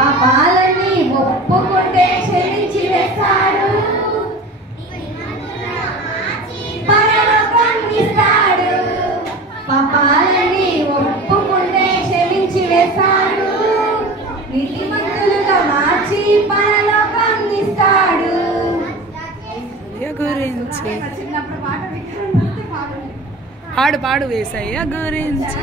పాపాలని ఒప్పుకుంటే క్షమించి వేస్తాడు, పరలోకం ఇస్తాడు. పాపాలని ఒప్పుకుంటే క్షమించి వేస్తాడు, నీతిమంతులుగా మార్చి పరలోకం ఇస్తాడు. గురించి పాడు పాడు వేసయ్య గురించి